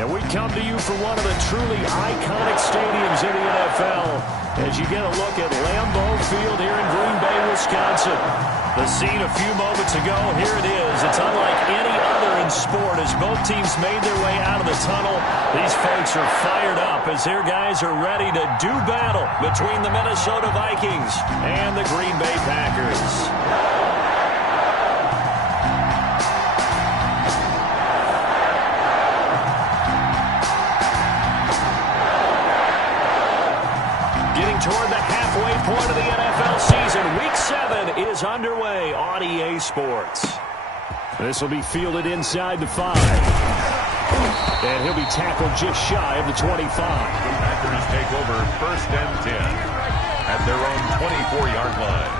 And we come to you from one of the truly iconic stadiums in the NFL as you get a look at Lambeau Field here in Green Bay, Wisconsin. The scene a few moments ago, here it is. It's unlike any other in sport as both teams made their way out of the tunnel. These folks are fired up as their guys are ready to do battle between the Minnesota Vikings and the Green Bay Packers. Toward the halfway point of the NFL season. Week 7 is underway on EA Sports. This will be fielded inside the 5. And he'll be tackled just shy of the 25. The Packers take over 1st and 10 at their own 24-yard line.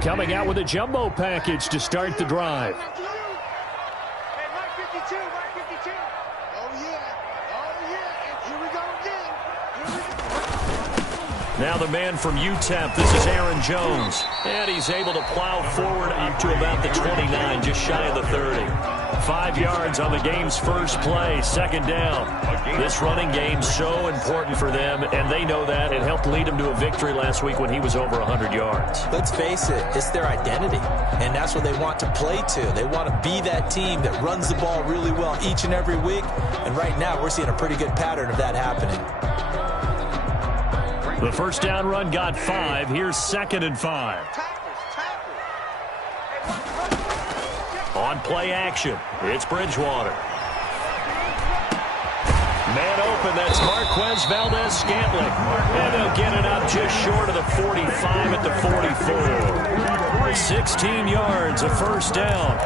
Coming out with a jumbo package to start the drive. Now the man from UTEP, this is Aaron Jones. And he's able to plow forward up to about the 29, just shy of the 30. 5 yards on the game's first play, 2nd down. This running game's so important for them, and they know that. It helped lead them to a victory last week when he was over 100 yards. Let's face it, it's their identity, and that's what they want to play to. They want to be that team that runs the ball really well each and every week, and right now we're seeing a pretty good pattern of that happening. The first down run got 5. Here's 2nd and 5. On play action, it's Bridgewater. Man open, that's Marquez Valdez-Scantling. And they'll get it up just short of the 45 at the 44. 16 yards, a first down.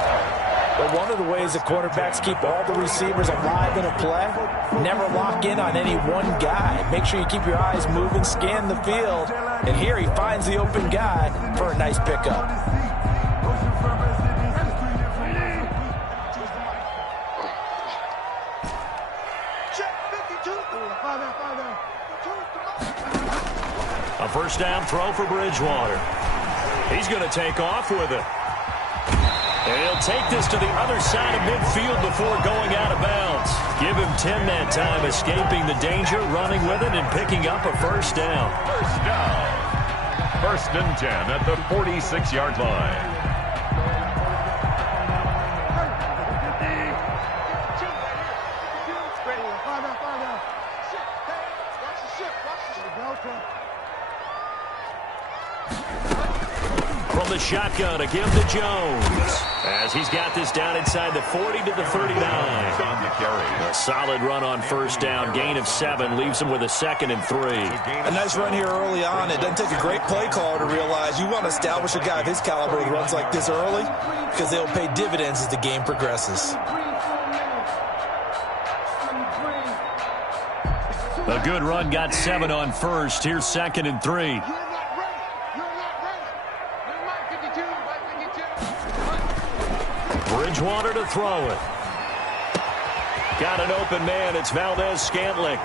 But one of the ways that quarterbacks keep all the receivers alive in a play, never lock in on any one guy. Make sure you keep your eyes moving, scan the field. And here he finds the open guy for a nice pickup. A first down throw for Bridgewater. He's going to take off with it. And he'll take this to the other side of midfield before going out of bounds. Give him 10 that time, escaping the danger, running with it, and picking up a first down. First down. 1st and 10 at the 46-yard line. From the shotgun, a give to Jones. As he's got this down inside the 40 to the 39. On the carry. A solid run on first down. Gain of 7 leaves him with a 2nd and 3. A nice run here early on. It doesn't take a great play caller to realize you want to establish a guy of his caliber who runs like this early because they'll pay dividends as the game progresses. A good run got 7 on first. Here's 2nd and 3. Bridgewater to throw it. Got an open man. It's Valdez-Scantling.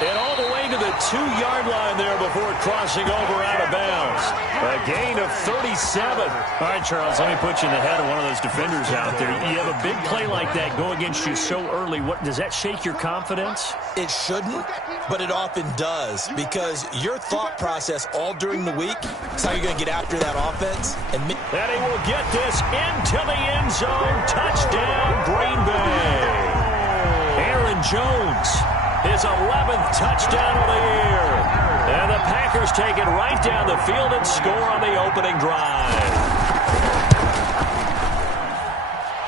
And all the way to the 2-yard line there before crossing over out of bounds. A gain of 37. All right, Charles, let me put you in the head of one of those defenders out there. You have a big play like that go against you so early. What does that shake your confidence? It shouldn't, but it often does because your thought process all during the week is how you're going to get after that offense. And he will get this into the end zone. Touchdown, Green Bay. Aaron Jones, his 11th touchdown of the year. And the Packers take it right down the field and score on the opening drive.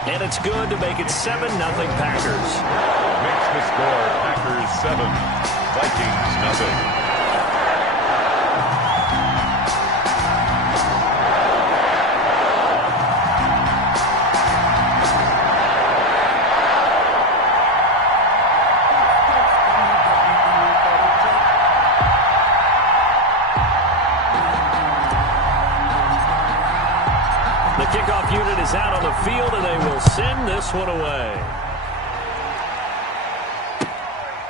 And it's good to make it 7-0 Packers. Makes the score Packers 7, Vikings 0. The kickoff unit is out on the field, and they will send this one away.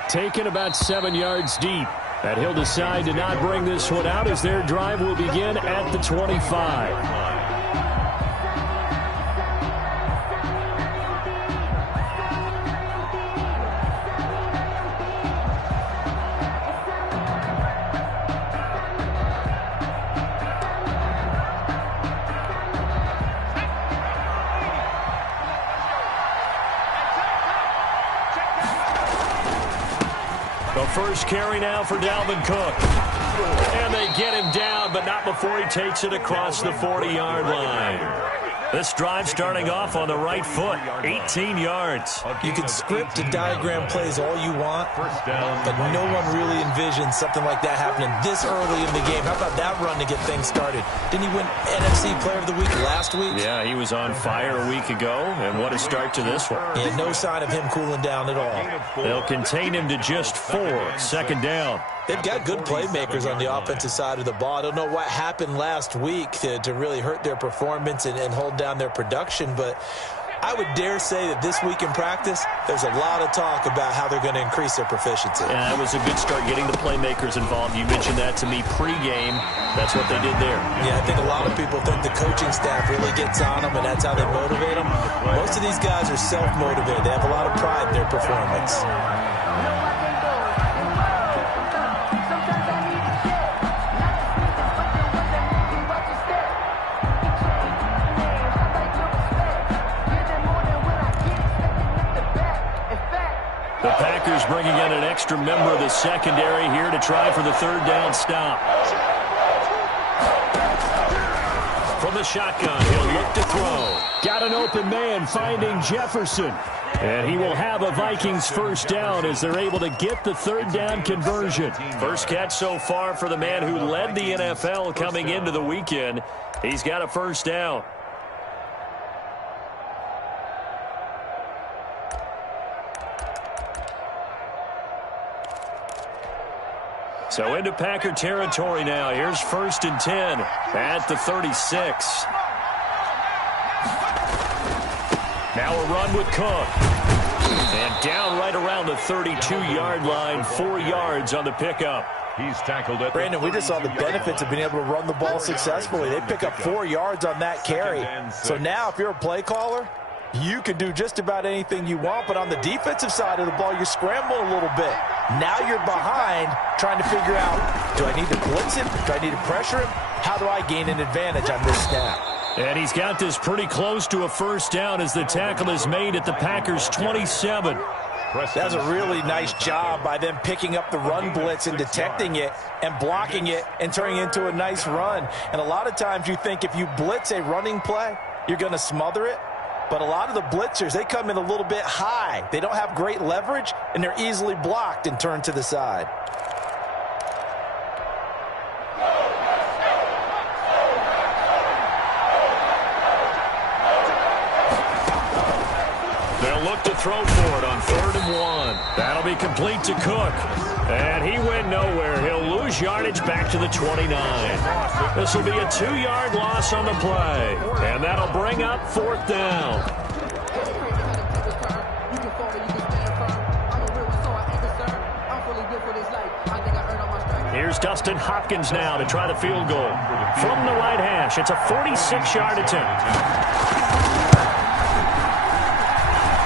Taken about 7 yards deep. And he'll decide to not bring this one out as their drive will begin at the 25. The first carry now for Dalvin Cook. And they get him down, but not before he takes it across the 40-yard line. This drive starting off on the right foot, 18 yards. You can script and diagram plays all you want, but no one really envisions something like that happening this early in the game. How about that run to get things started? Didn't he win NFC Player of the Week last week? Yeah, he was on fire a week ago, and what a start to this one. Yeah, no sign of him cooling down at all. They'll contain him to just 4, second down. They've got good playmakers on the offensive side of the ball. I don't know what happened last week to really hurt their performance and hold down their production, but I would dare say that this week in practice, there's a lot of talk about how they're going to increase their proficiency. Yeah, that was a good start getting the playmakers involved. You mentioned that to me pregame. That's what they did there. Yeah, I think a lot of people think the coaching staff really gets on them, and that's how they motivate them. Most of these guys are self-motivated. They have a lot of pride in their performance. The Packers bringing in an extra member of the secondary here to try for the third down stop. From the shotgun, he'll look to throw. Got an open man finding Jefferson. And he will have a Vikings first down as they're able to get the third down conversion. First catch so far for the man who led the NFL coming into the weekend. He's got a first down. So into Packer territory now. Here's 1st and 10 at the 36. Now a run with Cook. And down right around the 32-yard line, 4 yards on the pickup. He's tackled it. Brandon, we just saw the benefits of being able to run the ball successfully. They pick up 4 yards on that carry. So now if you're a play caller, you can do just about anything you want, but on the defensive side of the ball, you're scrambling a little bit. Now you're behind trying to figure out, do I need to blitz him? Do I need to pressure him? How do I gain an advantage on this snap? And he's got this pretty close to a first down as the tackle is made at the Packers' 27. That's a really nice job by them picking up the run blitz and detecting it and blocking it and turning it into a nice run. And a lot of times you think if you blitz a running play, you're going to smother it. But a lot of the blitzers, they come in a little bit high. They don't have great leverage, and they're easily blocked and turned to the side. They'll look to throw for it on 3rd and 1. That'll be complete to Cook. And he went nowhere. He'll lose yardage back to the 29. This will be a 2-yard loss on the play. And that'll bring up 4th down. Here's Dustin Hopkins now to try the field goal. From the right hash, it's a 46-yard attempt.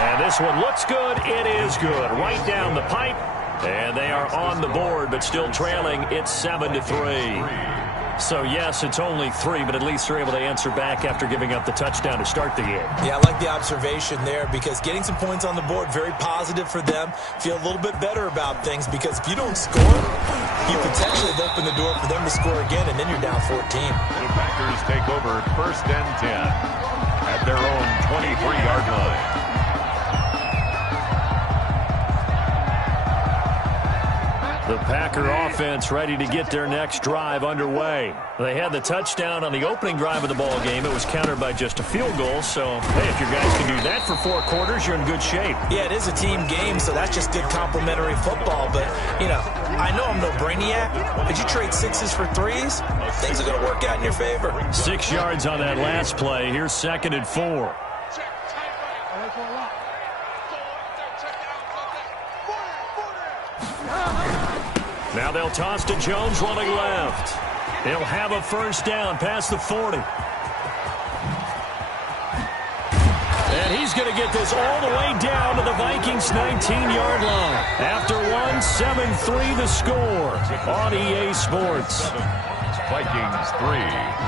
And this one looks good. It is good. Right down the pipe. And they are on the board, but still trailing. It's 7-3. So, yes, it's only 3, but at least they're able to answer back after giving up the touchdown to start the game. Yeah, I like the observation there because getting some points on the board, very positive for them. Feel a little bit better about things because if you don't score, you potentially have opened the door for them to score again, and then you're down 14. The Packers take over 1st and 10 at their own 23-yard line. The Packer offense ready to get their next drive underway. They had the touchdown on the opening drive of the ball game. It was countered by just a field goal. So, hey, if your guys can do that for 4 quarters, you're in good shape. Yeah, it is a team game, so that's just good complimentary football. But, you know, I know I'm no brainiac, but you trade 6s for 3s, things are going to work out in your favor. 6 yards on that last play. Here's 2nd and 4. Now they'll toss to Jones running left. He'll have a first down past the 40. And he's going to get this all the way down to the Vikings' 19-yard line. After one, 7-3 the score on EA Sports. Vikings 3.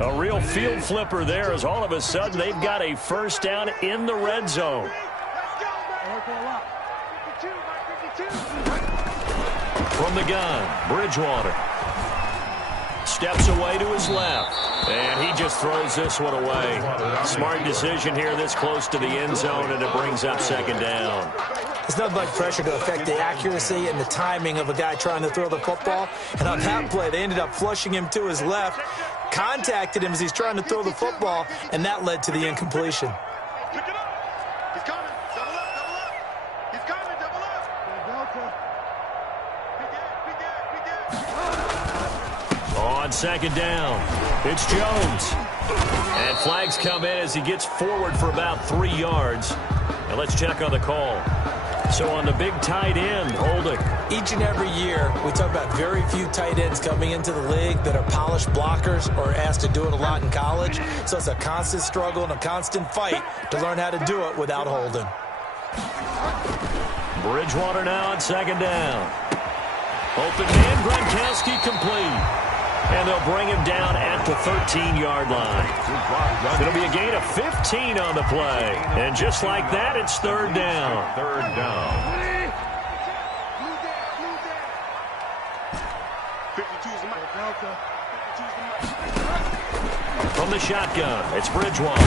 A real field flipper there as all of a sudden they've got a first down in the red zone. From the gun, Bridgewater. Steps away to his left. And he just throws this one away. Smart decision here this close to the end zone, and it brings up second down. It's nothing like pressure to affect the accuracy and the timing of a guy trying to throw the football. And on that play, they ended up flushing him to his left, contacted him as he's trying to throw the football, and that led to the incompletion. Pick it up. He's coming. Double up, double up. He's coming, double up. On second down, it's Jones. And flags come in as he gets forward for about 3 yards. Now let's check on the call. So on the big tight end, holding. Each and every year, we talk about very few tight ends coming into the league that are polished blockers or asked to do it a lot in college. So it's a constant struggle and a constant fight to learn how to do it without holding. Bridgewater now on second down. Open man, Gronkowski complete. And they'll bring him down at the 13-yard line. It'll be a gain of 15 on the play. And just like that, it's third down. Third down. From the shotgun, it's Bridgewater.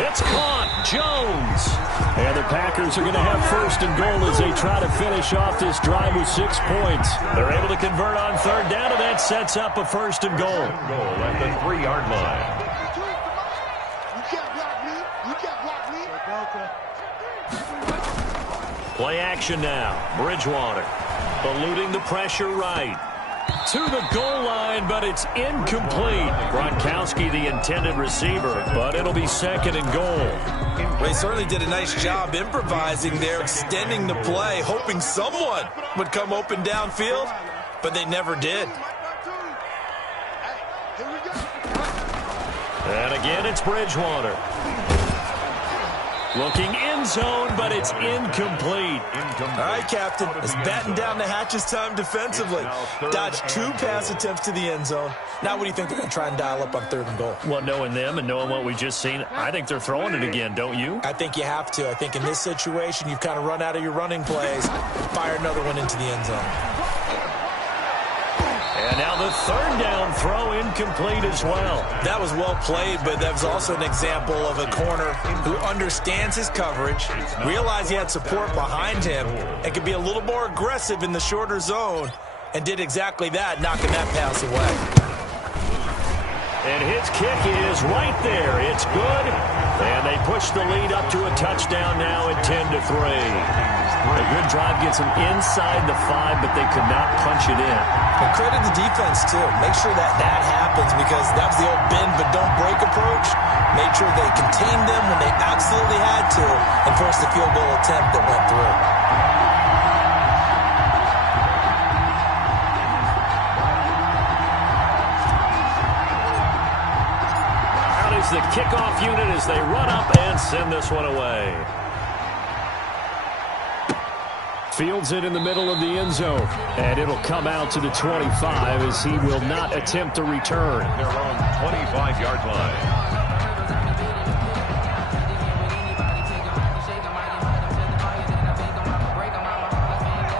It's caught. Jones. And the Packers are going to have first and goal as they try to finish off this drive with 6 points. They're able to convert on third down, and that sets up a first and goal. Goal at the 3-yard line. Play action now. Bridgewater eluding the pressure right. To the goal line, but it's incomplete. Gronkowski, the intended receiver, but it'll be second and goal. They certainly did a nice job improvising there, extending the play, hoping someone would come open downfield, but they never did. And again, it's Bridgewater. Looking end zone, but it's incomplete. All right, Captain. It's batten down the hatches time defensively. Dodged 2 pass attempts to the end zone. Now what do you think they're going to try and dial up on third and goal? Well, knowing them and knowing what we just seen, I think they're throwing it again, don't you? I think you have to. I think in this situation, you've kind of run out of your running plays. Fire another one into the end zone. And now the third down throw incomplete as well. That was well played, but that was also an example of a corner who understands his coverage, realized he had support behind him, and could be a little more aggressive in the shorter zone, and did exactly that, knocking that pass away. And his kick is right there. It's good. And they push the lead up to a touchdown now at 10-3. A good drive gets them inside the 5, but they could not punch it in. And credit the defense, too. Make sure that happens, because that was the old bend but don't break approach. Made sure they contained them when they absolutely had to and forced the field goal attempt that went through. Out is the kickoff unit as they run up and send this one away. Fields it in the middle of the end zone, and it'll come out to the 25 as he will not attempt to return. Their own 25-yard line.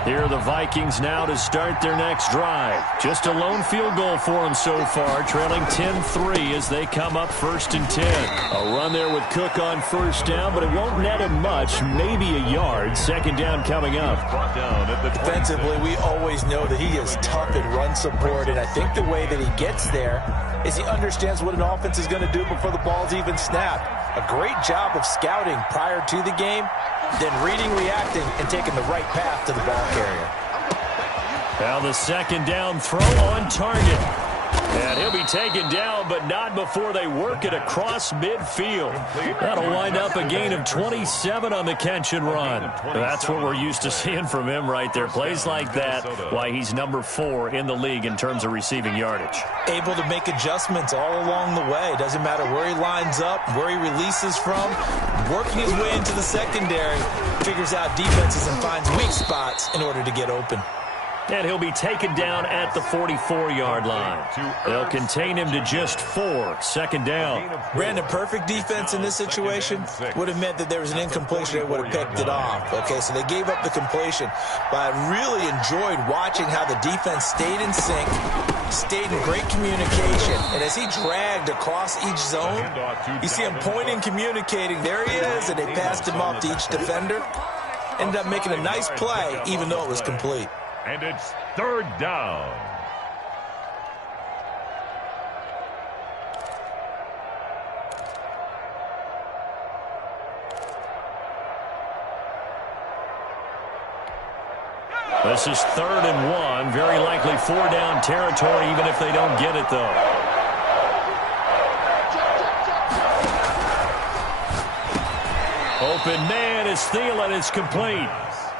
Here are the Vikings now to start their next drive. Just a lone field goal for them so far, trailing 10-3 as they come up 1st and 10. A run there with Cook on first down, but it won't net him much, maybe a yard. Second down coming up. Brought down at the Defensively, we always know that he is tough in run support, and I think the way that he gets there is he understands what an offense is going to do before the ball's even snapped. A great job of scouting prior to the game, then reading, reacting, and taking the right path to the ball carrier. Now the second down throw on target. And he'll be taken down, but not before they work it across midfield. That'll wind up a gain of 27 on the catch and run. That's what we're used to seeing from him right there. Plays like that, why he's number 4 in the league in terms of receiving yardage. Able to make adjustments all along the way. Doesn't matter where he lines up, where he releases from. Working his way into the secondary, figures out defenses and finds weak spots in order to get open. And he'll be taken down at the 44-yard line. They'll contain him to just 4, second down. Brandon, perfect defense in this situation would have meant that there was an incompletion. They would have picked it off. Okay, so they gave up the completion. But I really enjoyed watching how the defense stayed in sync, stayed in great communication. And as he dragged across each zone, you see him pointing, communicating. There he is, and they passed him off to each defender. Ended up making a nice play, even though it was complete. And it's third down. This is 3rd and 1. Very likely 4-down territory, even if they don't get it, though. Open man is Thielen. It's complete.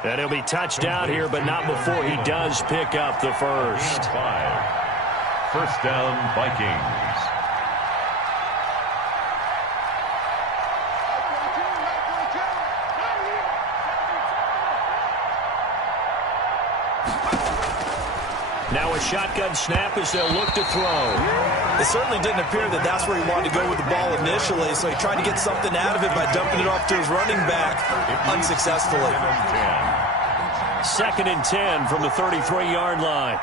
And he'll be touched out here, but not before he does pick up the first. 5. First down, Vikings. Now a shotgun snap as they'll look to throw. It certainly didn't appear that that's where he wanted to go with the ball initially, so he tried to get something out of it by dumping it off to his running back unsuccessfully. 2nd and 10 from the 33-yard line.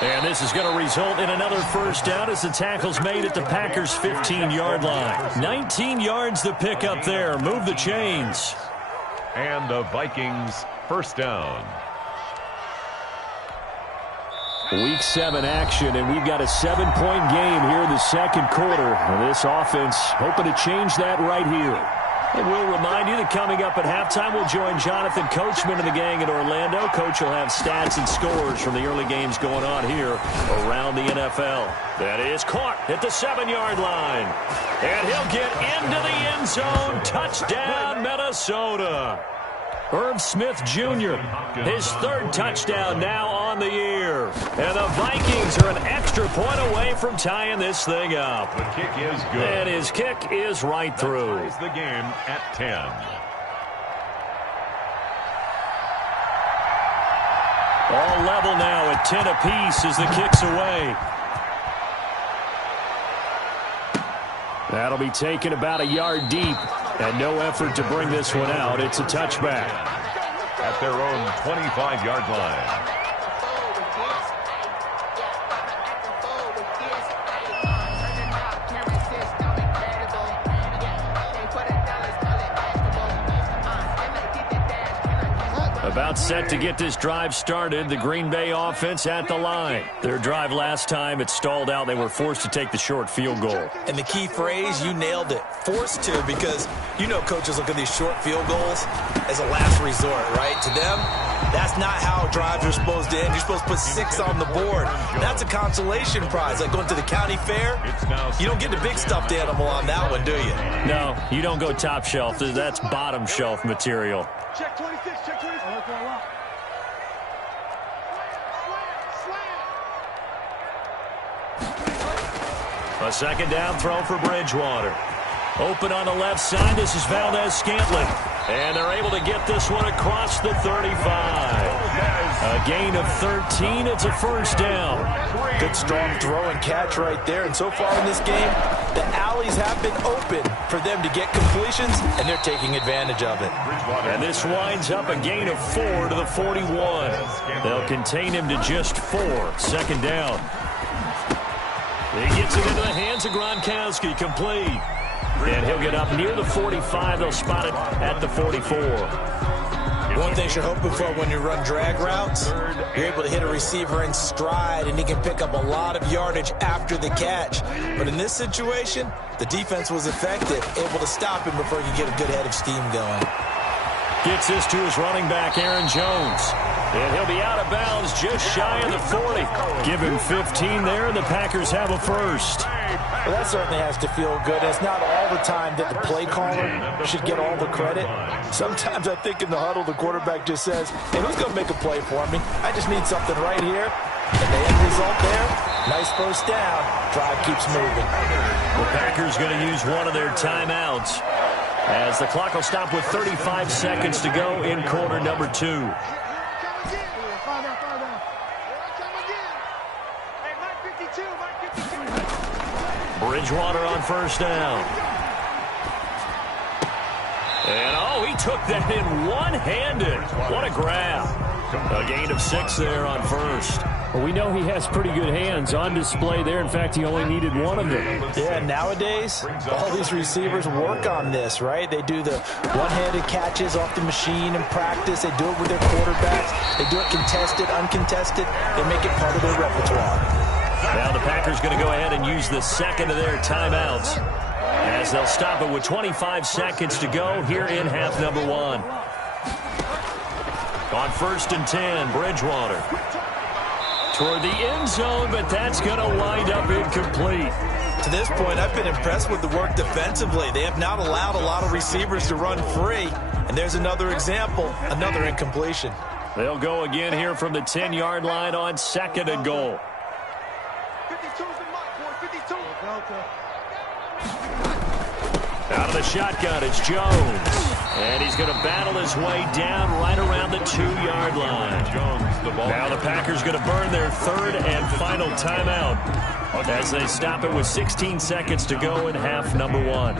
And this is going to result in another first down as the tackle's made at the Packers' 15-yard line. 19 yards the pickup there. Move the chains. And the Vikings first down. Week 7 action, and we've got a 7-point game here in the second quarter. This offense hoping to change that right here. And we'll remind you that coming up at halftime, we'll join Jonathan Coachman and the gang in Orlando. Coach will have stats and scores from the early games going on here around the NFL. That is caught at the 7-yard line. And he'll get into the end zone. Touchdown, Minnesota. Irv Smith Jr., his 3rd touchdown now on the year. And the Vikings are an extra point away from tying this thing up. The kick is good. And his kick is right through. That ties the game at 10. All level now at 10 apiece as the kick's away. That'll be taken about a yard deep. And no effort to bring this one out. It's a touchback. At their own 25-yard line. About set to get this drive started. The Green Bay offense at the line. Their drive last time, it stalled out. They were forced to take the short field goal. And the key phrase, you nailed it. Forced to, because you know coaches look at these short field goals as a last resort, right? To them, that's not how drives are supposed to end. You're supposed to put 6 on the board. That's a consolation prize, like going to the county fair. You don't get the big stuffed animal on that one, do you? No, you don't go top shelf. That's bottom shelf material. Check 26, check 26. A second down throw for Bridgewater. Open on the left side. This is Valdez-Scantling. And they're able to get this one across the 35. A gain of 13. It's a first down. Good strong throw and catch right there. And so far in this game, the alleys have been open for them to get completions, and they're taking advantage of it. And this winds up a gain of 4 to the 41. They'll contain him to just 4. Second down. He gets it into the hands of Gronkowski, complete. And he'll get up near the 45. They'll spot it at the 44. One thing you're hoping for when you run drag routes, you're able to hit a receiver in stride, and he can pick up a lot of yardage after the catch. But in this situation, the defense was effective, able to stop him before he could get a good head of steam going. Gets this to his running back, Aaron Jones. And he'll be out of bounds just shy of the 40. Give him 15 there, and the Packers have a first. Well, that certainly has to feel good. It's not all the time that the play caller should get all the credit. Sometimes I think in the huddle, the quarterback just says, hey, who's going to make a play for me? I just need something right here. And the end result there, nice first down. Drive keeps moving. The Packers going to use one of their timeouts as the clock will stop with 35 seconds to go in quarter number 2. Bridgewater on first down. And, oh, he took that in one-handed. What a grab. A gain of 6 there on first. Well, we know he has pretty good hands on display there. In fact, he only needed one of them. Yeah, nowadays, all these receivers work on this, right? They do the one-handed catches off the machine in practice. They do it with their quarterbacks. They do it contested, uncontested. They make it part of their repertoire. Now the Packers going to go ahead and use the second of their timeouts as they'll stop it with 25 seconds to go here in half number 1. On first and 10, Bridgewater toward the end zone, but that's going to wind up incomplete. To this point, I've been impressed with the work defensively. They have not allowed a lot of receivers to run free. And there's another example, another incompletion. They'll go again here from the 10-yard line on second and goal. 52's the mark, boy. 52. Out of the shotgun, it's Jones. And he's going to battle his way down right around the 2-yard line. Now the Packers going to burn their third and final timeout as they stop it with 16 seconds to go in half number 1.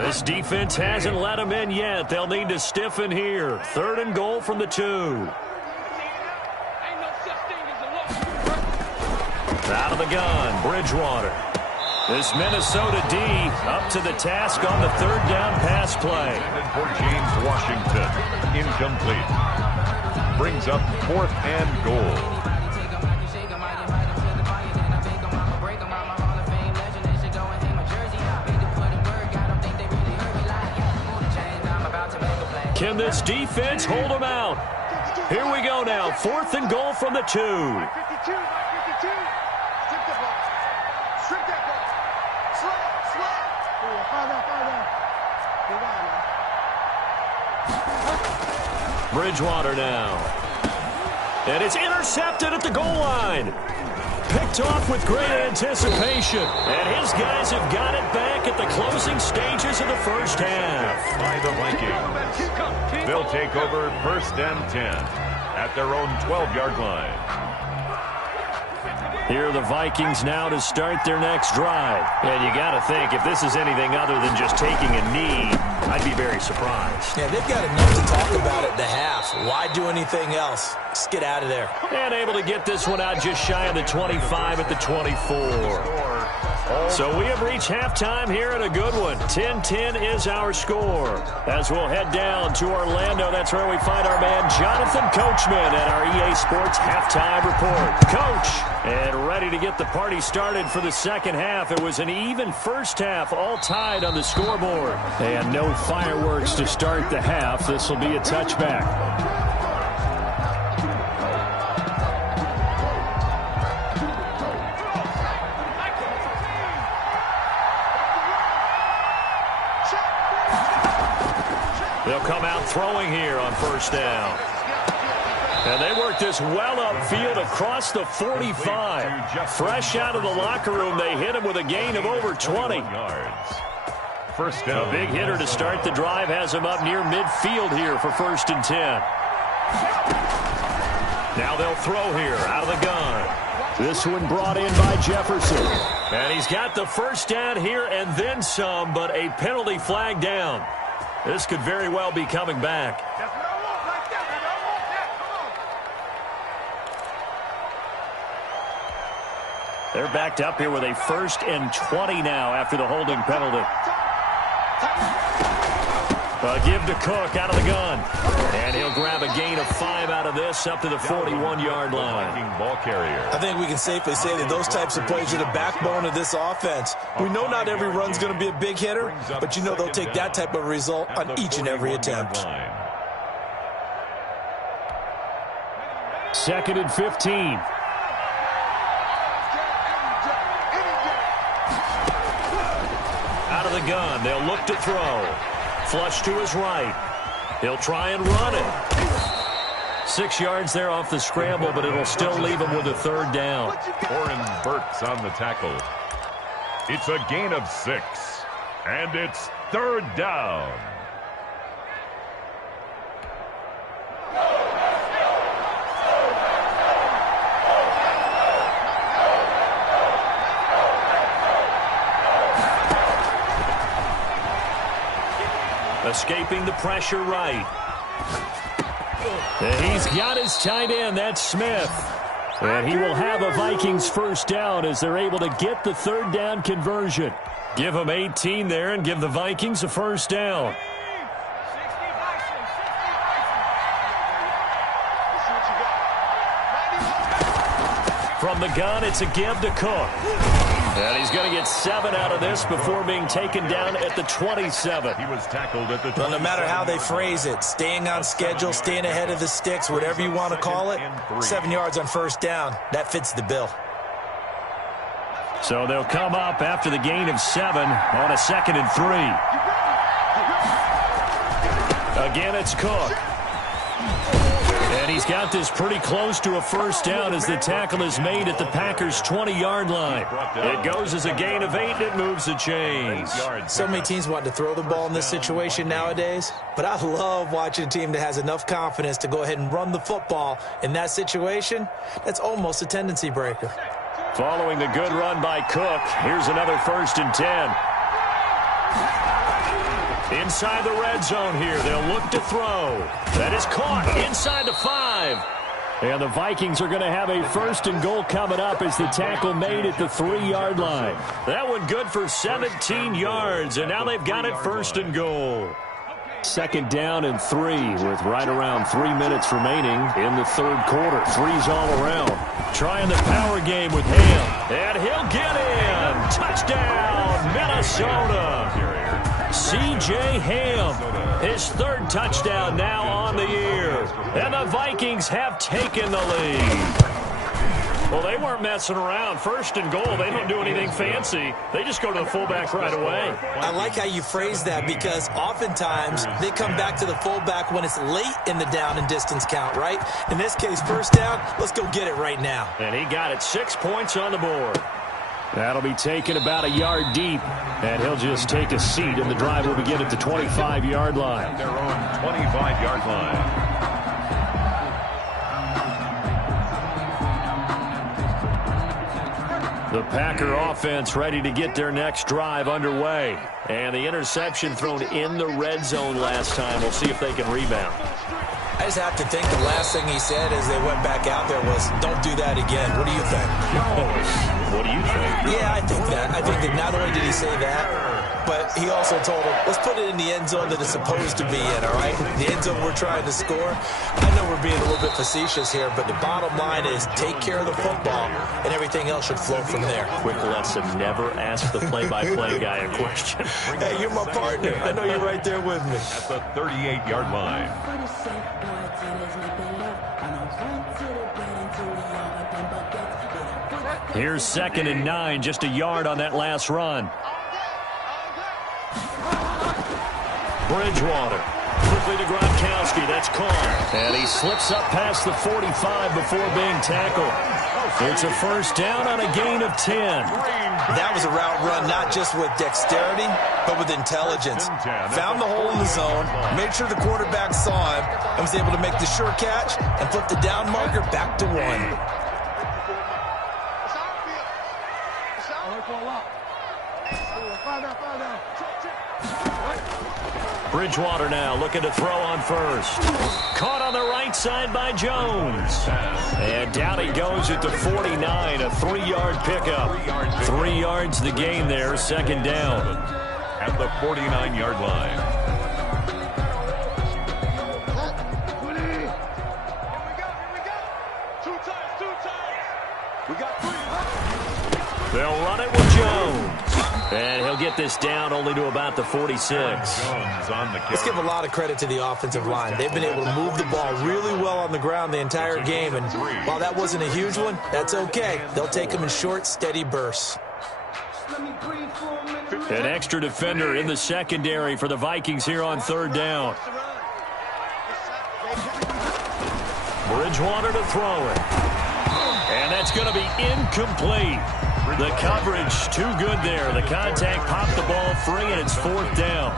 This defense hasn't let them in yet. They'll need to stiffen here. Third and goal from the 2. Out of the gun, Bridgewater. This Minnesota D up to the task on the third down pass play. For James Washington, incomplete. Brings up 4th and goal. Can this defense hold them out? Here we go now. 4th and goal from the 2. Bridgewater now. And it's intercepted at the goal line. Picked off with great anticipation. And his guys have got it back at the closing stages of the first half. By the Vikings. They'll take over first and 10 at their own 12-yard line. Here are the Vikings now to start their next drive. And you got to think, if this is anything other than just taking a knee, I'd be very surprised. Yeah, they've got enough to talk about at the half. Why do anything else? Just get out of there. And able to get this one out just shy of the 25 at the 24. So we have reached halftime here at a good one. 10-10 is our score. As we'll head down to Orlando, that's where we find our man Jonathan Coachman at our EA Sports Halftime Report. Coach, and ready to get the party started for the second half. It was an even first half, all tied on the scoreboard. And no fireworks to start the half. This will be a touchback. They'll come out throwing here on first down. And they work this well upfield across the 45. Fresh out of the locker room, they hit him with a gain of over 20. First down. A big hitter to start the drive has him up near midfield here for first and 10. Now they'll throw here out of the gun. This one brought in by Jefferson. And he's got the first down here and then some, but a penalty flag down. This could very well be coming back. They're backed up here with a first and 20 now after the holding penalty. A give to Cook out of the gun. And he'll grab a gain of 5 out of this up to the 41-yard line. Ball carrier. I think we can safely say that those types of plays are the backbone of this offense. We know not every run's going to be a big hitter, but you know they'll take that type of result on each and every attempt. 2nd and 15. Out of the gun, they'll look to throw. Flush to his right. He'll try and run it. 6 yards there off the scramble, but it'll still leave him with a 3rd down. Oren Burks on the tackle. It's a gain of 6, and it's 3rd down. Escaping the pressure right. And he's got his tight end. That's Smith. And he will have a Vikings 1st down as they're able to get the 3rd down conversion. Give them 18 there and give the Vikings a 1st down. From the gun, it's a give to Cook. And he's going to get 7 out of this before being taken down at the 27. He was tackled at the 27. Well, no matter how they phrase it, staying on schedule, staying ahead of the sticks, whatever you want to call it, 7 yards on 1st down, that fits the bill. So they'll come up after the gain of 7 on a 2nd and 3. Again, it's Cook. And he's got this pretty close to a 1st down as the tackle is made at the Packers' 20-yard line. It goes as a gain of 8, and it moves the chains. So many teams want to throw the ball in this situation nowadays, but I love watching a team that has enough confidence to go ahead and run the football. In that situation, that's almost a tendency breaker. Following the good run by Cook, here's another 1st and 10. Inside the red zone here, they'll look to throw. That is caught inside the 5. And the Vikings are going to have a 1st and goal coming up as the tackle made at the 3-yard line. That one good for 17 yards, and now they've got it 1st and goal. 2nd down and 3 with right around 3 minutes remaining in the 3rd quarter. 3's all around. Trying the power game with Ham, and he'll get in. Touchdown, Minnesota. C.J. Ham, his 3rd touchdown now on the year. And the Vikings have taken the lead. Well, they weren't messing around. 1st and goal, they don't do anything fancy. They just go to the fullback right away. I like how you phrase that because oftentimes they come back to the fullback when it's late in the down and distance count, right? In this case, 1st down, let's go get it right now. And he got it 6 points on the board. That'll be taken about a yard deep, and he'll just take a seat, and the drive will begin at the 25-yard line. Their own 25-yard line. The Packer offense ready to get their next drive underway. And the interception thrown in the red zone last time. We'll see if they can rebound. I just have to think the last thing he said as they went back out there was, don't do that again. What do you think? What do you think? Yeah, I think that. I think that not only did he say that, but he also told him, let's put it in the end zone that it's supposed to be in, all right? The end zone we're trying to score. I know we're being a little bit facetious here, but the bottom line is take care of the football, and everything else should flow from there. Quick lesson, never ask the play-by-play guy a question. Hey, you're my partner. I know you're right there with me. At the 38-yard line. Here's 2nd and 9, just a yard on that last run. Bridgewater, quickly to Gronkowski, that's caught. And he slips up past the 45 before being tackled. It's a 1st down on a gain of 10. That was a route run not just with dexterity, but with intelligence. Found the hole in the zone, made sure the quarterback saw him, and was able to make the sure catch and flip the down marker back to 1. Bridgewater now looking to throw on 1st. Caught on the right side by Jones. And down he goes at the 49, a 3-yard pickup. 3 yards the gain there, 2nd down. At the 49-yard line. They'll run it with Jones. And he'll get this down only to about the 46. Let's give a lot of credit to the offensive line. They've been able to move the ball really well on the ground the entire game. And while that wasn't a huge one, that's okay. They'll take them in short, steady bursts. An extra defender in the secondary for the Vikings here on third down. Bridgewater to throw it. And that's going to be incomplete. The coverage too good there. The contact popped the ball free, and it's fourth down.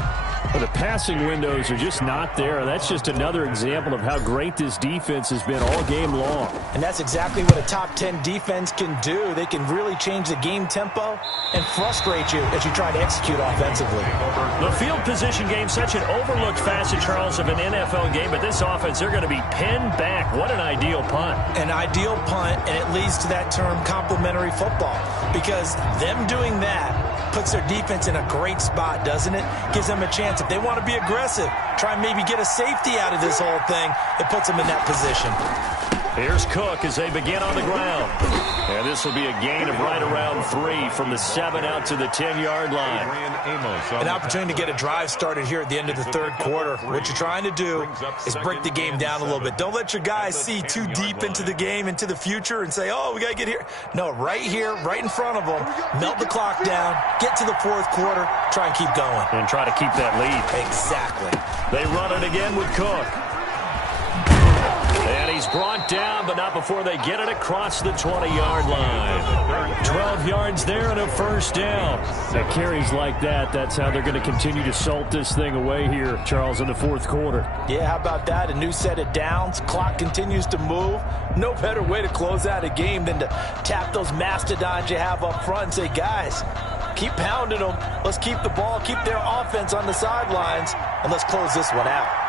Well, the passing windows are just not there. That's just another example of how great this defense has been all game long. And that's exactly what a top 10 defense can do. They can really change the game tempo and frustrate you as you try to execute offensively. The field position game, such an overlooked facet, Charles, of an NFL game, but this offense, they're going to be pinned back. What an ideal punt. An ideal punt, and it leads to that term complementary football, because them doing that puts their defense in a great spot, doesn't it? Gives them a chance. If they want to be aggressive, try and maybe get a safety out of this whole thing, it puts them in that position. Here's Cook as they begin on the ground. And this will be a gain of right around 3 from the 7 out to the 10-yard line. An opportunity to get a drive started here at the end of the third quarter. What you're trying to do is break the game down a little bit. Don't let your guys see too deep into the game, into the future, and say, oh, we got to get here. No, right here, right in front of them, melt the clock down, get to the fourth quarter, try and keep going. And try to keep that lead. Exactly. They run it again with Cook. And he's brought down, but not before they get it across the 20-yard line. 12 yards there and a first down. At carries like that, that's how they're going to continue to salt this thing away here, Charles, in the fourth quarter. Yeah, how about that? A new set of downs. Clock continues to move. No better way to close out a game than to tap those mastodons you have up front and say, guys, keep pounding them. Let's keep the ball, keep their offense on the sidelines, and let's close this one out.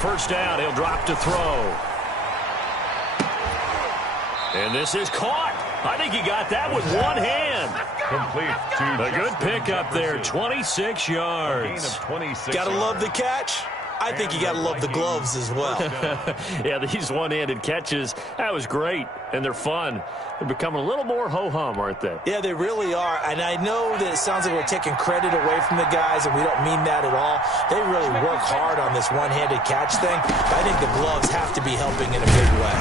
First down, he'll drop to throw. And this is caught. I think he got that with one hand. Complete. A good pickup there, 26 yards. Gotta love the catch. I think you got to love the gloves as well. Yeah, these one-handed catches, that was great, and they're fun. They're becoming a little more ho-hum, aren't they? Yeah, they really are, and I know that it sounds like we're taking credit away from the guys, and we don't mean that at all. They really work hard on this one-handed catch thing. I think the gloves have to be helping in a big way.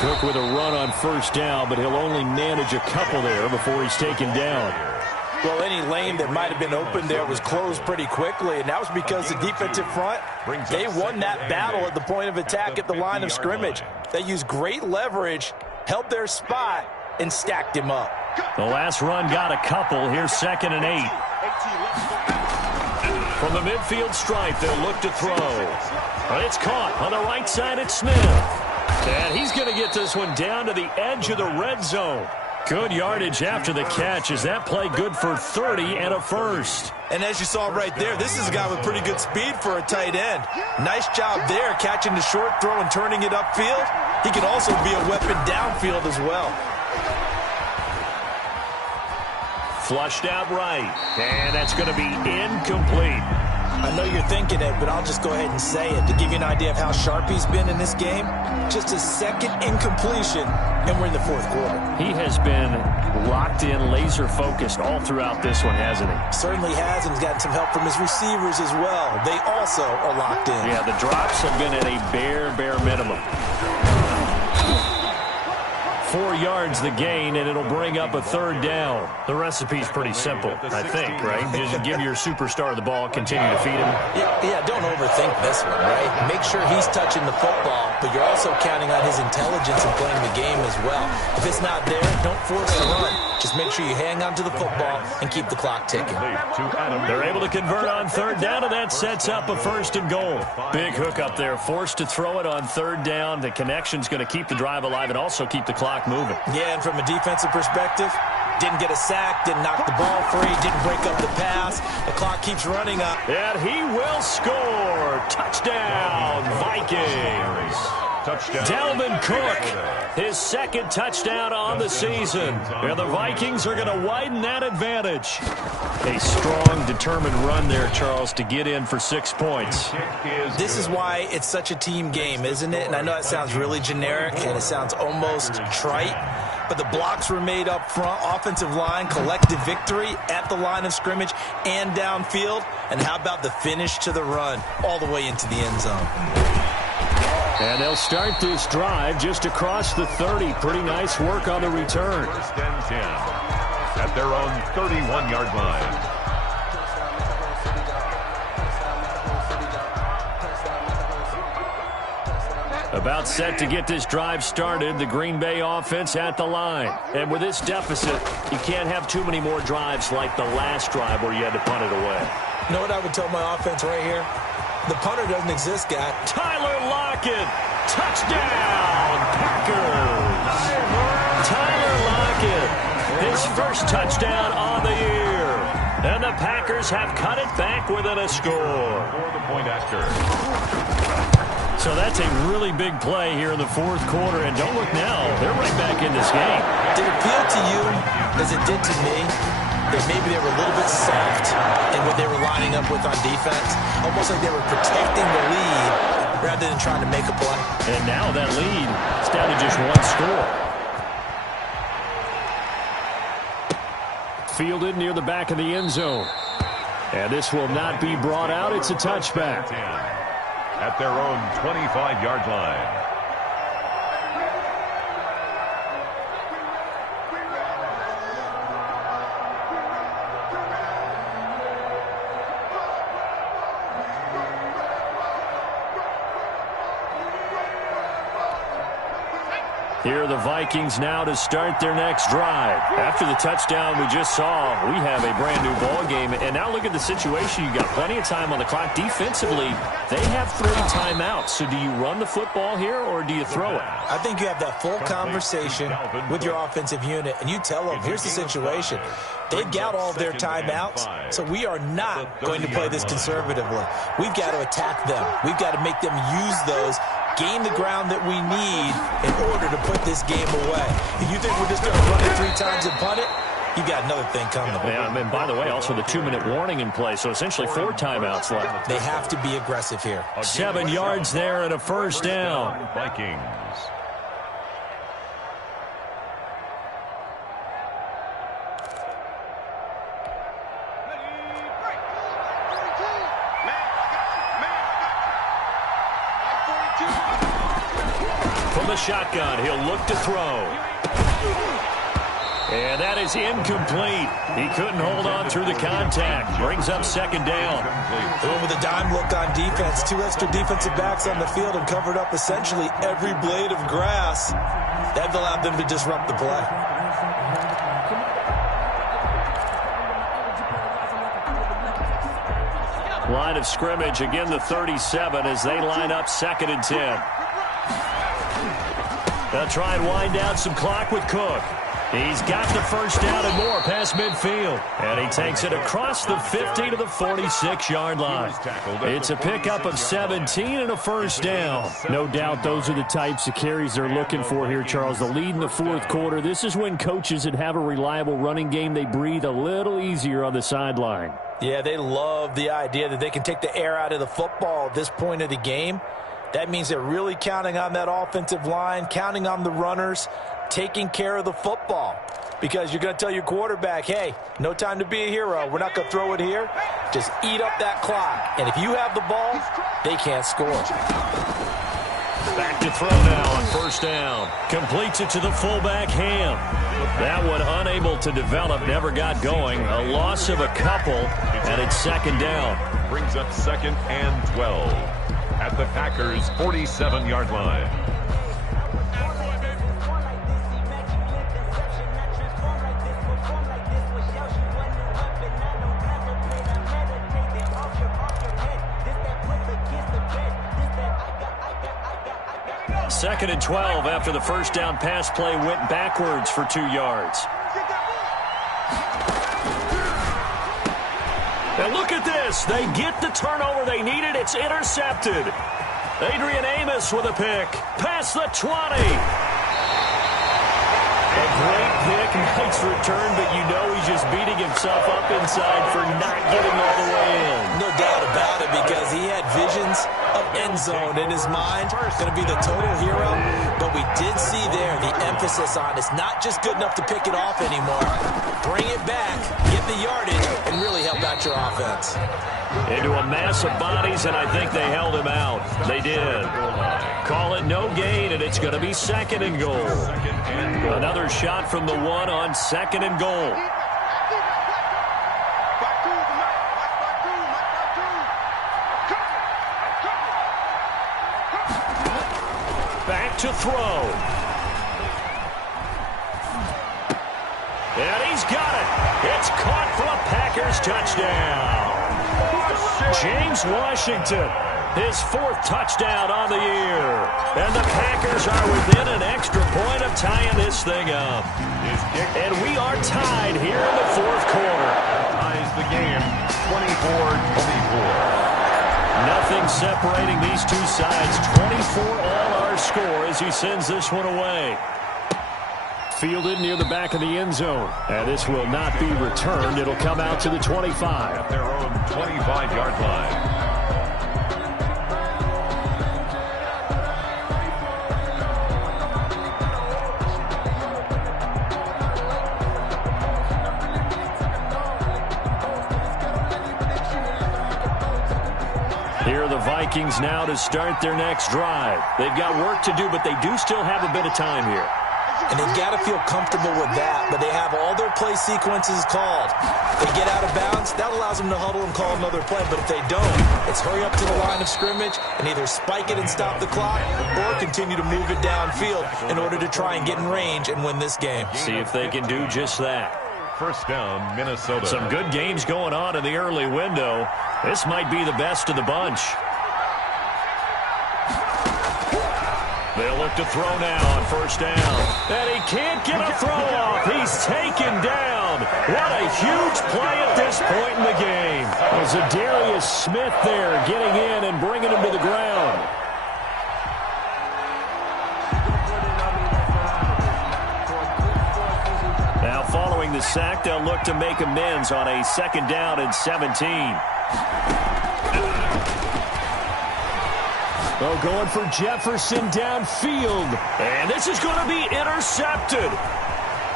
Cook with a run on first down, but he'll only manage a couple there before he's taken down. Well, any lane that might have been open there was closed pretty quickly, and that was because the defensive front, they won that battle at the point of attack at the line of scrimmage. They used great leverage, held their spot, and stacked him up. The last run got a couple. Here's 2nd and 8. From the midfield stripe, they'll look to throw. But it's caught on the right side at Smith. And he's going to get this one down to the edge of the red zone. Good yardage after the catch. Is that play good for 30 and a first? And as you saw right there, this is a guy with pretty good speed for a tight end. Nice job there, catching the short throw and turning it upfield. He can also be a weapon downfield as well. Flushed out right, and that's going to be incomplete. I know you're thinking it, but I'll just go ahead and say it. To give you an idea of how sharp he's been in this game, just a second incompletion, and we're in the fourth quarter. He has been locked in, laser-focused all throughout this one, hasn't he? Certainly has, and he's gotten some help from his receivers as well. They also are locked in. Yeah, the drops have been at a bare minimum. 4 yards the gain, and it'll bring up a third down. The recipe's pretty simple, I think, right? Just give your superstar the ball, continue to feed him. Yeah, don't overthink this one, right? Make sure he's touching the football, but you're also counting on his intelligence in playing the game as well. If it's not there, don't force the run. Just make sure you hang on to the football and keep the clock ticking. They're able to convert on third down, and that sets up a 1st and goal. Big hook up there, forced to throw it on third down. The connection's going to keep the drive alive and also keep the clock moving. Yeah, and from a defensive perspective, didn't get a sack, didn't knock the ball free, didn't break up the pass. The clock keeps running up. And he will score. Touchdown, Vikings. Touchdown. Dalvin Cook, his 2nd touchdown on the season. And the Vikings are going to widen that advantage. A strong, determined run there, Charles, to get in for 6 points. This is why it's such a team game, isn't it? And I know it sounds really generic and it sounds almost trite, but the blocks were made up front, offensive line, collective victory at the line of scrimmage and downfield. And how about the finish to the run all the way into the end zone? And they'll start this drive just across the 30. Pretty nice work on the return. First and 10 at their own 31-yard line. About set to get this drive started, the Green Bay offense at the line. And with this deficit, you can't have too many more drives like the last drive where you had to punt it away. You know what I would tell my offense right here? The punter doesn't exist, guy. Tyler Lockett, touchdown, Packers. Tyler Lockett, his first touchdown on the year. And the Packers have cut it back within a score. For the point after. So that's a really big play here in the fourth quarter. And don't look now, they're right back in this game. Did it feel to you, as it did to me, that maybe they were a little bit soft in what they were lining up with on defense? Almost like they were protecting the lead rather than trying to make a play. And now that lead is down to just one score. Fielded near the back of the end zone. And this will not be brought out. It's a touchback. At their own 25-yard line. Here are the Vikings now to start their next drive. After the touchdown we just saw, we have a brand new ball game. And now look at the situation. You've got plenty of time on the clock. Defensively, they have 3 timeouts. So do you run the football here or do you throw it? I think you have that full conversation with your offensive unit, and you tell them, here's the situation. They've got all of their timeouts, so we are not going to play this conservatively. We've got to attack them. We've got to make them use those, gain the ground that we need in order to put this game away. If you think we're just going to run it 3 times and punt it, you got another thing coming. Yeah, and by the way, also the 2-minute warning in play, so essentially 4 timeouts left. They have to be aggressive here. 7 yards there and a first down. Vikings. From the shotgun, he'll look to throw. And that is incomplete. He couldn't hold on through the contact. Brings up second down. With a dime look on defense, 2 extra defensive backs on the field and covered up essentially every blade of grass. That allowed them to disrupt the play. Line of scrimmage, again the 37 as they line up 2nd and 10. They'll try and wind down some clock with Cook. He's got the first down and more past midfield. And he takes it across the 50 to the 46-yard line. It's a pickup of 17 and a first down. No doubt those are the types of carries they're looking for here, Charles. The lead in the fourth quarter. This is when coaches that have a reliable running game, they breathe a little easier on the sideline. Yeah, they love the idea that they can take the air out of the football at this point of the game. That means they're really counting on that offensive line, counting on the runners, taking care of the football. Because you're going to tell your quarterback, hey, no time to be a hero. We're not going to throw it here. Just eat up that clock. And if you have the ball, they can't score. Back to throw now on first down. Completes it to the fullback, Ham. That one unable to develop, never got going. A loss of a couple, and it's second down. Brings up 2nd and 12 at the Packers' 47-yard line. Second and 12 after the first down pass play went backwards for 2 yards. And look at this. They get the turnover they needed. It's intercepted. Adrian Amos with a pick. Past the 20. A great pick Nice return, but you know he's just beating himself up inside for not getting all the way in. No doubt about it, because he had visions of end zone in his mind. Going to be the total hero. But we did see there the emphasis on it's not just good enough to pick it off anymore. Bring it back, get the yardage, and really help out your offense. Into a mass of bodies, and I think they held him out. They did. Call it no gain, and it's going to be 2nd and goal. Another shot from the 1 on 2nd and goal. Back to throw. And he's got it. It's caught for a Packers touchdown. James Washington, his 4th touchdown on the year. And the Packers are within an extra point of tying this thing up. And we are tied here in the 4th quarter. Ties the game 24-24. Nothing separating these two sides. 24 all our score as he sends this one away. Fielded near the back of the end zone. And this will not be returned. It'll come out to the 25. At their own 25-yard line. Here are the Vikings now to start their next drive. They've got work to do, but they do still have a bit of time here. And they've got to feel comfortable with that, but they have all their play sequences called. They get out of bounds, that allows them to huddle and call another play, but if they don't, it's hurry up to the line of scrimmage and either spike it and stop the clock or continue to move it downfield in order to try and get in range and win this game. See if they can do just that. First down, Minnesota. Some good games going on in the early window. This might be the best of the bunch. They'll look to throw now on first down. And he can't get a throw off. He's taken down. What a huge play at this point in the game. Was Zadarius Smith there getting in and bringing him to the ground. Now following the sack, they'll look to make amends on a 2nd down and 17. Oh, going for Jefferson downfield. And this is going to be intercepted.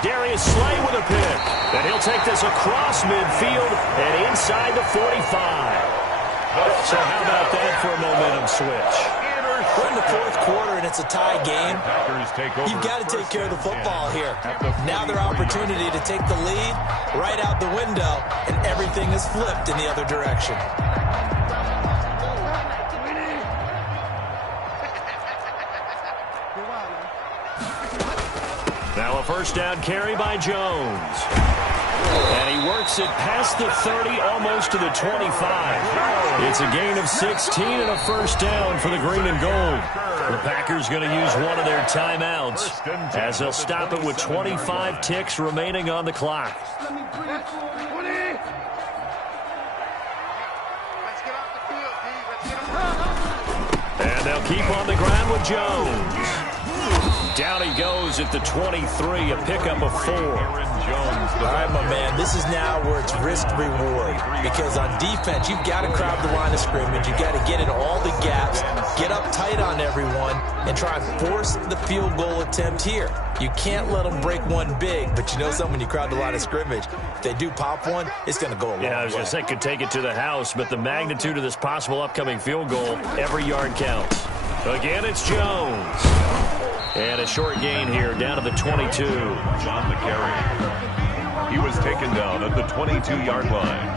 Darius Slay with a pick. And he'll take this across midfield and inside the 45. So how about that for a momentum switch? We're in the 4th quarter and it's a tie game. You've got to take care of the football here. Now their opportunity to take the lead right out the window, and everything is flipped in the other direction. Now a first down carry by Jones. And he works it past the 30, almost to the 25. It's a gain of 16 and a first down for the green and gold. The Packers going to use one of their timeouts as they'll stop it with 25 ticks remaining on the clock. And they'll keep on the ground with Jones. Down he goes at the 23, a pickup of 4. All right, my man, this is now where it's risk-reward. Because on defense, you've got to crowd the line of scrimmage. You've got to get in all the gaps, get up tight on everyone, and try and force the field goal attempt here. You can't let them break one big, but you know something, when you crowd the line of scrimmage, if they do pop one, it's going to go a long way. Yeah, I was going to say could take it to the house, but the magnitude of this possible upcoming field goal, every yard counts. Again, it's Jones. And a short gain here, down to the 22. On the carry. He was taken down at the 22-yard line.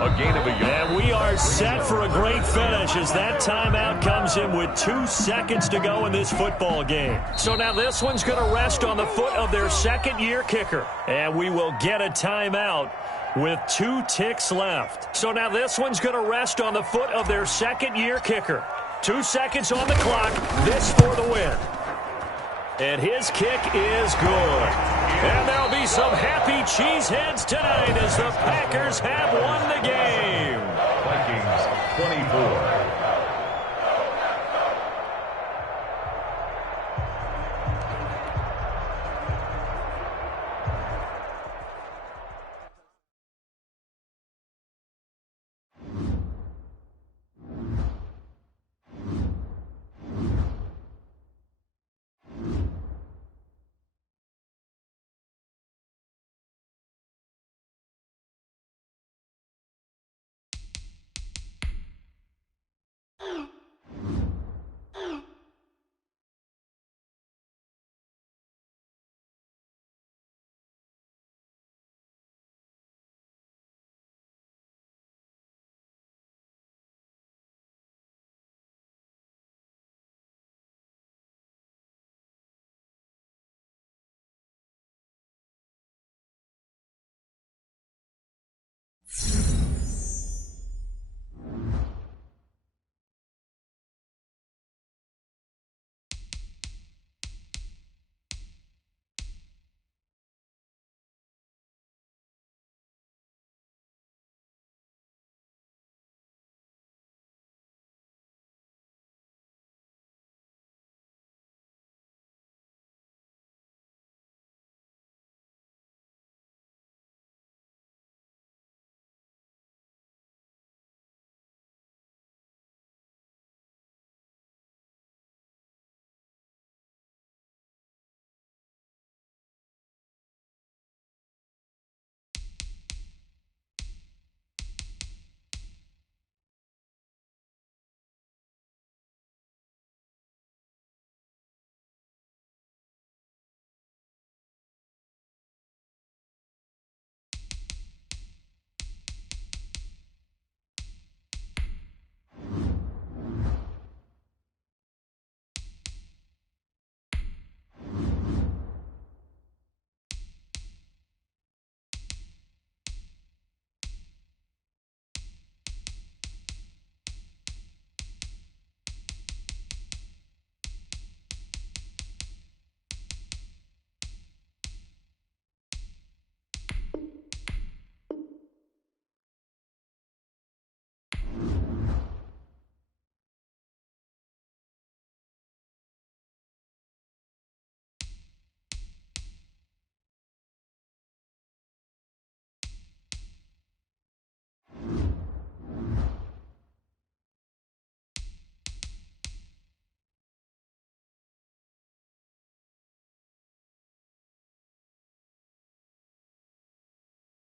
A gain of a yard. And we are set for a great finish as that timeout comes in with 2 seconds to go in this football game. So now this one's going to rest on the foot of their second-year kicker. And we will get a timeout with 2 ticks left. So now this one's going to rest on the foot of their second-year kicker. 2 seconds on the clock. This for the win. And his kick is good. And there'll be some happy cheeseheads tonight as the Packers have won the game. Vikings 24,